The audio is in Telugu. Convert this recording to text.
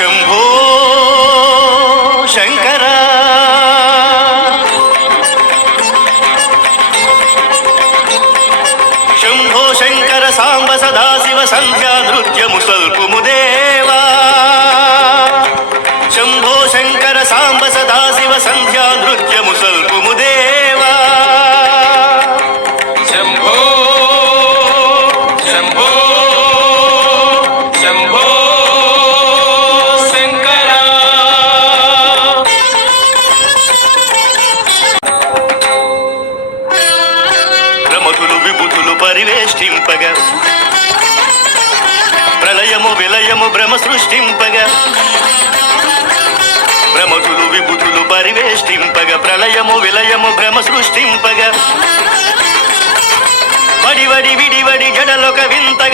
శంభో శంకర శంభో శంకర సాంబ సదాశివ సంధ్యా నృత్యము సల్పుము దేవా శంభో శంకర సాంబ సదాశివ సంధ్యా నృత్యము సల్పుము దేవా శంభో శంభో శంభో శంకర ప్రమతులు విభుతులు పరివేష్టింపగా ప్రళయము విలయము భ్రమ సృష్టింపగా ప్రమతులు విభుతులు పరివేష్టింపగా ప్రళయము విలయము భ్రమ సృష్టింపగా వడి వడి విడివడి జడలొక వింతగా